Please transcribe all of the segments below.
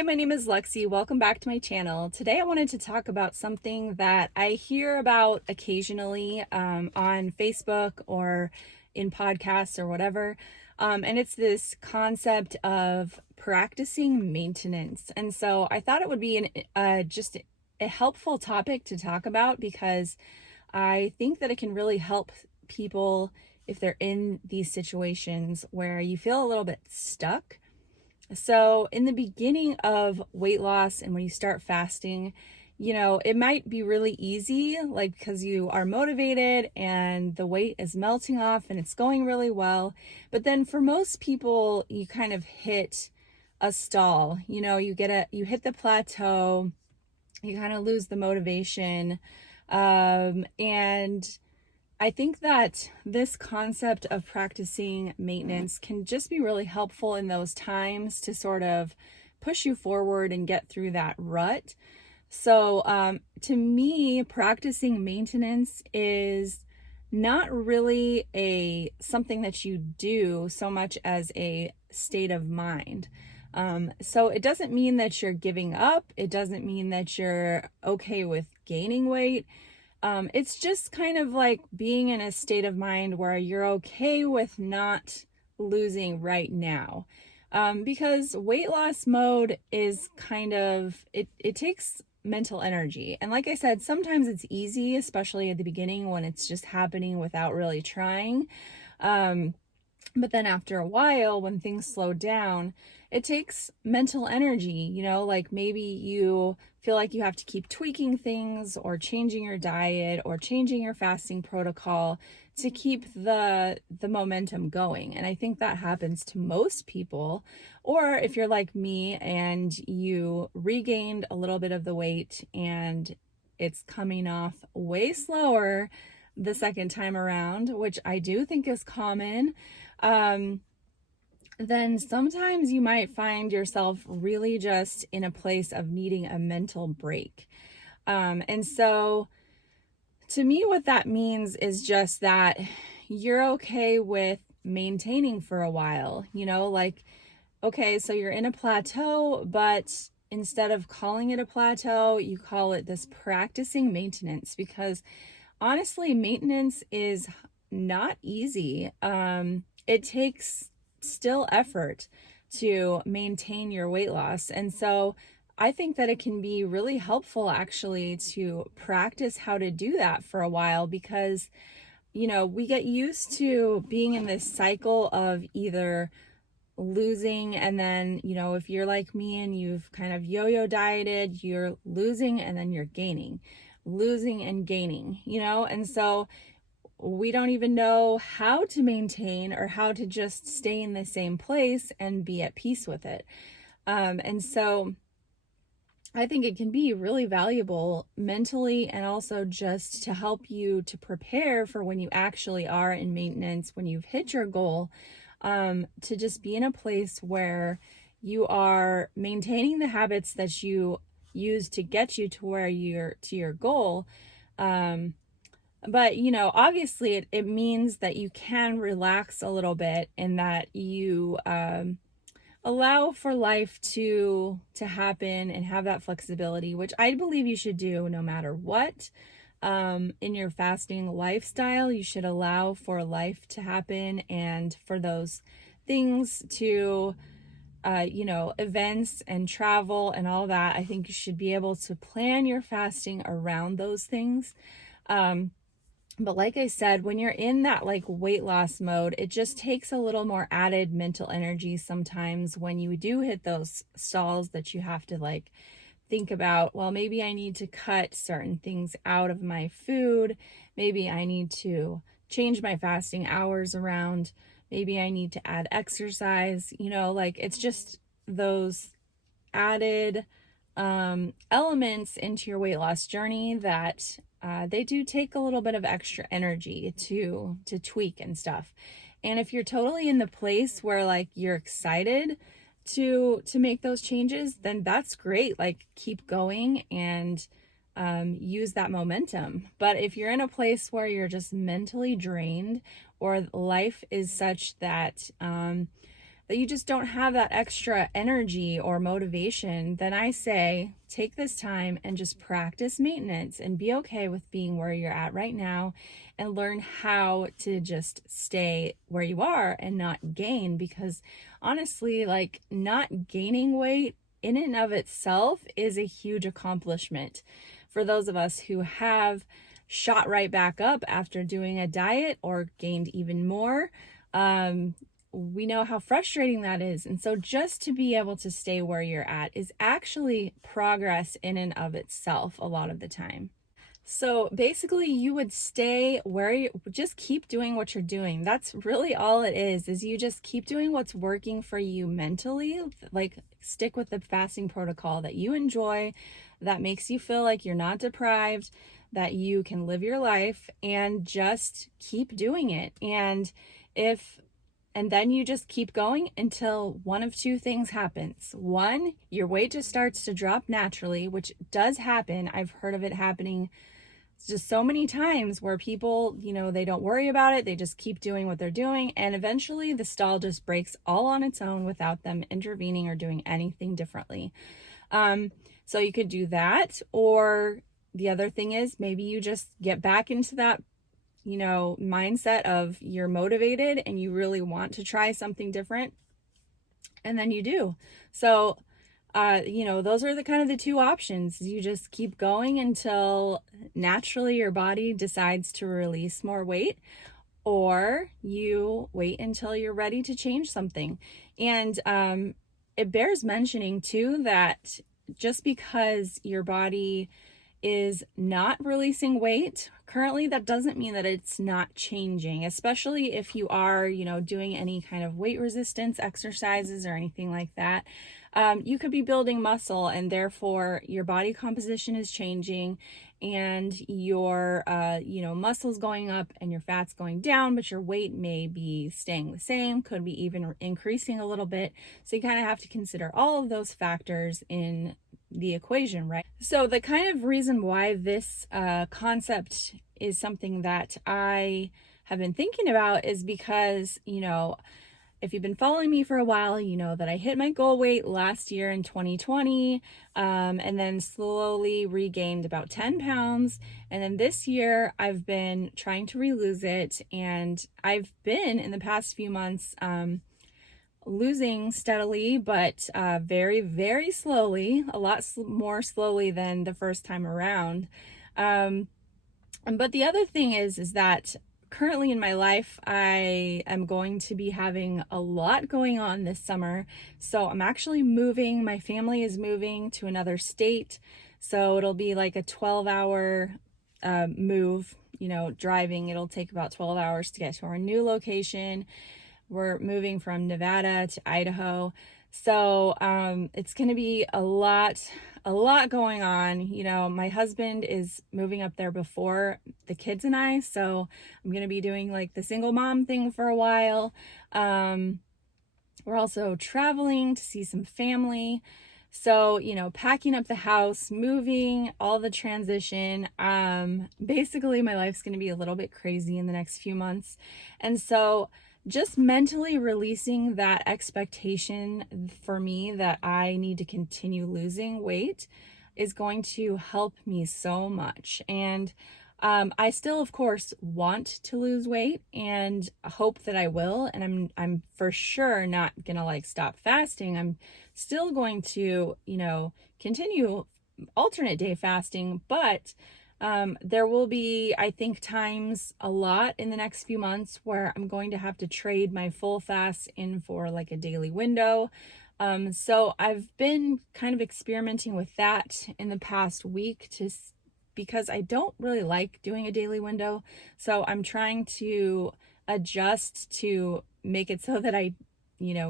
Hi, my name is Lexi. Welcome back to my channel. Today I wanted to talk about something that I hear about occasionally on Facebook or in podcasts or whatever. And it's this concept of practicing maintenance. And so I thought it would be just a helpful topic to talk about because I think that it can really help people if they're in these situations where you feel a little bit stuck. So in the beginning of weight loss and when you start fasting, it might be really easy, like because you are motivated and the weight is melting off and it's going really well. But then for most people, you kind of hit a stall. You hit the plateau, you kind of lose the motivation. And I think that this concept of practicing maintenance can just be really helpful in those times to sort of push you forward and get through that rut. So to me, practicing maintenance is not really something that you do so much as a state of mind. So it doesn't mean that you're giving up. It doesn't mean that you're okay with gaining weight. It's just kind of like being in a state of mind where you're okay with not losing right now. Because weight loss mode is kind of, it takes mental energy. And like I said, sometimes it's easy, especially at the beginning when it's just happening without really trying. But then after a while, when things slow down, it takes mental energy, like maybe you feel like you have to keep tweaking things or changing your diet or changing your fasting protocol to keep the momentum going. And I think that happens to most people. Or if you're like me and you regained a little bit of the weight and it's coming off way slower the second time around, which I do think is common, then sometimes you might find yourself really just in a place of needing a mental break. And so to me, what that means is just that you're okay with maintaining for a while, okay, so you're in a plateau, but instead of calling it a plateau, you call it this practicing maintenance, because honestly, maintenance is not easy. It takes still effort to maintain your weight loss. And so I think that it can be really helpful actually to practice how to do that for a while, because, we get used to being in this cycle of either losing and then, if you're like me and you've kind of yo-yo dieted, you're losing and then you're gaining, losing and gaining, and so we don't even know how to maintain or how to just stay in the same place and be at peace with it. And so I think it can be really valuable mentally and also just to help you to prepare for when you actually are in maintenance, when you've hit your goal, to just be in a place where you are maintaining the habits that you use to get you to where you're to your goal. But, obviously it means that you can relax a little bit and that you allow for life to happen and have that flexibility, which I believe you should do no matter what. In your fasting lifestyle, you should allow for life to happen and for those things to, events and travel and all that. I think you should be able to plan your fasting around those things. But like I said, when you're in that like weight loss mode, it just takes a little more added mental energy sometimes when you do hit those stalls that you have to like think about, well, maybe I need to cut certain things out of my food. Maybe I need to change my fasting hours around. Maybe I need to add exercise, it's just those added elements into your weight loss journey that they do take a little bit of extra energy to tweak and stuff. And if you're totally in the place where like you're excited to make those changes, then that's great. Like keep going and use that momentum. But if you're in a place where you're just mentally drained or life is such that that you just don't have that extra energy or motivation, then I say take this time and just practice maintenance and be okay with being where you're at right now and learn how to just stay where you are and not gain. Because honestly, like, not gaining weight in and of itself is a huge accomplishment for those of us who have shot right back up after doing a diet or gained even more. We know how frustrating that is. And so just to be able to stay where you're at is actually progress in and of itself a lot of the time. So basically you would stay where you just keep doing what you're doing. That's really all it is you just keep doing what's working for you mentally. Like, stick with the fasting protocol that you enjoy, that makes you feel like you're not deprived, that you can live your life, and just keep doing it. And then you just keep going until one of two things happens. One, your weight just starts to drop naturally, which does happen. I've heard of it happening just so many times where people, they don't worry about it. They just keep doing what they're doing. And eventually the stall just breaks all on its own without them intervening or doing anything differently. So you could do that. Or the other thing is maybe you just get back into that mindset of you're motivated and you really want to try something different, and then you do. So those are the kind of the two options. You just keep going until naturally your body decides to release more weight, or you wait until you're ready to change something. And it bears mentioning too that just because your body is not releasing weight currently, that doesn't mean that it's not changing, especially if you are, doing any kind of weight resistance exercises or anything like that. You could be building muscle, and therefore your body composition is changing, and your muscles going up and your fat's going down, but your weight may be staying the same, could be even increasing a little bit. So you kind of have to consider all of those factors in the equation, right? So the kind of reason why this concept is something that I have been thinking about is because, if you've been following me for a while, you know that I hit my goal weight last year in 2020, and then slowly regained about 10 pounds. And then this year I've been trying to re-lose it. And I've been in the past few months losing steadily, but very, very slowly, a lot more slowly than the first time around. But the other thing is that currently in my life, I am going to be having a lot going on this summer. So I'm actually moving. My family is moving to another state. So it'll be like a 12-hour move, driving. It'll take about 12 hours to get to our new location. We're moving from Nevada to Idaho. So it's going to be a lot going on. My husband is moving up there before the kids and I, so I'm going to be doing like the single mom thing for a while. We're also traveling to see some family. So, packing up the house, moving, all the transition. Basically my life's going to be a little bit crazy in the next few months. And so just mentally releasing that expectation for me that I need to continue losing weight is going to help me so much. And I still, of course, want to lose weight and hope that I will. And I'm for sure not gonna stop fasting. I'm still going to, continue alternate day fasting, but there will be, I think, times a lot in the next few months where I'm going to have to trade my full fast in for like a daily window. So I've been kind of experimenting with that in the past week because I don't really like doing a daily window. So I'm trying to adjust to make it so that I,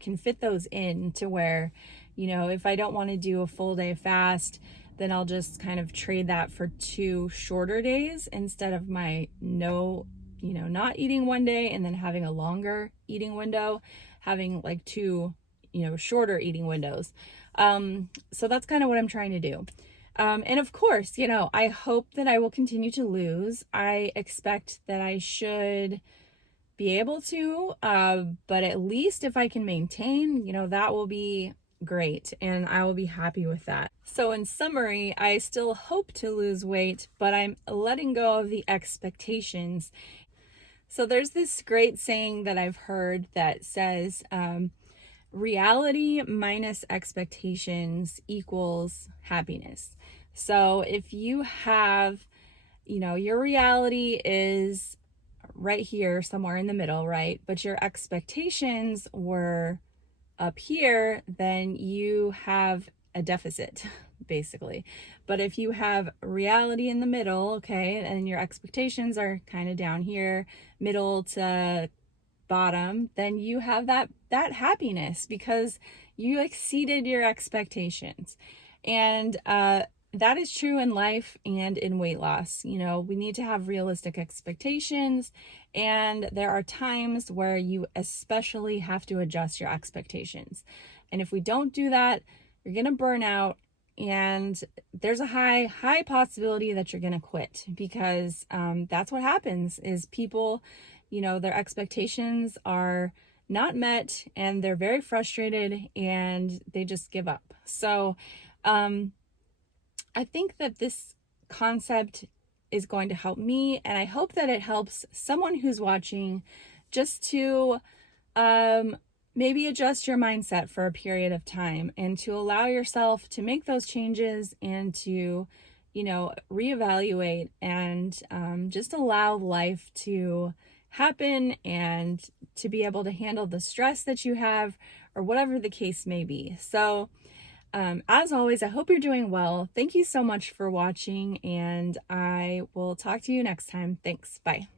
can fit those in to where, if I don't want to do a full day fast, then I'll just kind of trade that for 2 shorter days instead of my not eating one day and then having a longer eating window, having like 2, shorter eating windows. So that's kind of what I'm trying to do. And of course, I hope that I will continue to lose. I expect that I should be able to, but at least if I can maintain, that will be great, and I will be happy with that. So in summary, I still hope to lose weight, but I'm letting go of the expectations. So there's this great saying that I've heard that says, reality minus expectations equals happiness. So if you have, your reality is right here, somewhere in the middle, right? But your expectations were up here, then you have a deficit, basically. But if you have reality in the middle, okay, and your expectations are kind of down here, middle to bottom, then you have that happiness because you exceeded your expectations. And that is true in life and in weight loss. We need to have realistic expectations, and there are times where you especially have to adjust your expectations. And if we don't do that, you're going to burn out, and there's a high possibility that you're going to quit, because that's what happens is people, their expectations are not met and they're very frustrated and they just give up. So I think that this concept is going to help me, and I hope that it helps someone who's watching just to maybe adjust your mindset for a period of time and to allow yourself to make those changes and to, reevaluate and just allow life to happen and to be able to handle the stress that you have or whatever the case may be. So as always, I hope you're doing well. Thank you so much for watching, and I will talk to you next time. Thanks. Bye.